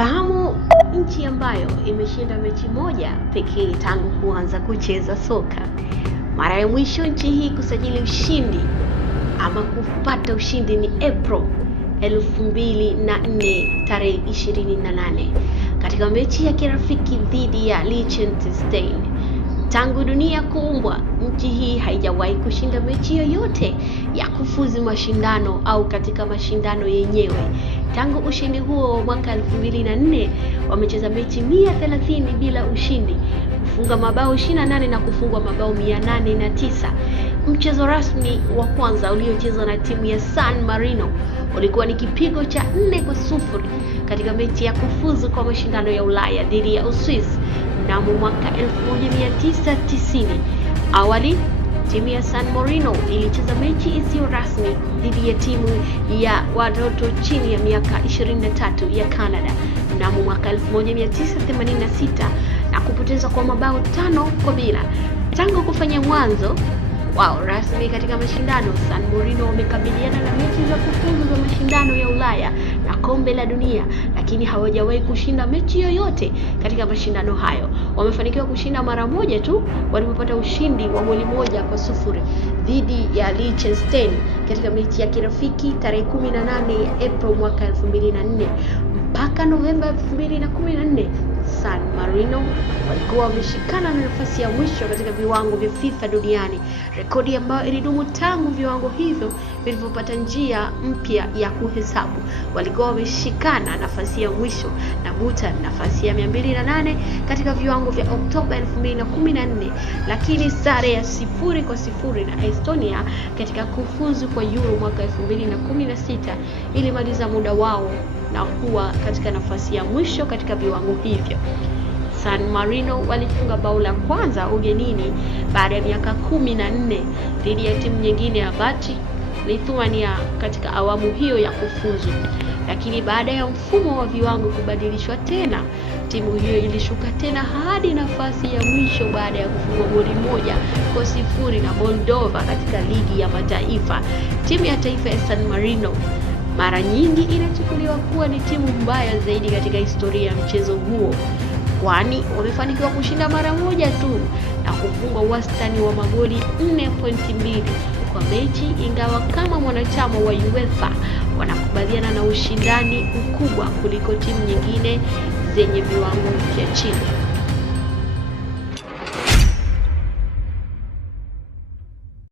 Unafahamu nchi ambayo imeshinda mechi moja pekee tangu kuanza kucheza soka? Mara ya mwisho nchi hii kusajili ushindi ama kupata ushindi ni April 2004 tarehe 28 katika mechi ya kirafiki dhidi ya Liechtenstein. Tangu dunia kuumbwa, nchi hii haijawahi kushinda mechi yoyote ya kufuzu mashindano au katika mashindano yenyewe. Tangu ushindi huo wa mwaka 2004, wamecheza mechi 130 bila ushindi, kufunga mabao 28 na kufungwa mabao 809. Mchezo rasmi wa kwanza uliochezwa na timu ya San Marino ulikuwa ni kipigo cha 4-0 katika mechi ya kufuzu kwa mashindano ya Ulaya dhidi ya Uswisi mnamo mwaka 1990. Awali, timu ya San Marino ilicheza mechi isiyo rasmi dhidi ya timu ya watoto chini ya miaka 23 ya Canada mnamo mwaka 1986 na kupoteza kwa mabao 5-0. Tangu kufanya mwanzo wao rasmi katika mashindano, San Marino wamekabiliana na mechi za kufuzu za mashindano ya Ulaya na kombe la dunia, lakini hawajawahi kushinda mechi yoyote katika mashindano hayo. Wamefanikiwa kushinda mara moja tu walipopata ushindi wa goli 1-0 dhidi ya Liechtenstein katika mechi ya kirafiki tarehe 18 ya April mwaka 2004. Mpaka Novemba 2014 San Marino walikuwa wameshikana na nafasi ya mwisho katika viwango vya FIFA duniani, rekodi ambayo ilidumu tangu viwango hivyo vilivyopata njia mpya ya kuhesabu. Walikuwa wameshikana nafasi ya mwisho na Bhutan nafasi ya 208 katika viwango vya Oktoba 2014, lakini sare ya 0-0 na Estonia katika kufuzu kwa Euro mwaka 2016 ilimaliza muda wao na kuwa katika nafasi ya mwisho katika viwango hivyo. San Marino walifunga bao la kwanza ugenini baada ya miaka 14 dhidi ya timu nyingine ya Bati, Lithuania, katika awamu hiyo ya kufuzu. Lakini baada ya mfumo wa viwango kubadilishwa tena, timu hiyo ilishuka tena hadi nafasi ya mwisho baada ya kufungwa goli 1-0 na Moldova katika ligi ya mataifa. Timu ya taifa ya San Marino mara nyingi inachukuliwa kuwa ni timu mbaya zaidi katika historia ya mchezo huo, kwani wamefanikiwa kushinda mara moja tu na kufunga wastani wa magoli 4.2 kwa mechi, ingawa kama mwanachama wa UEFA wanakubaliana na ushindani mkubwa kuliko timu nyingine zenye viwango vya chini.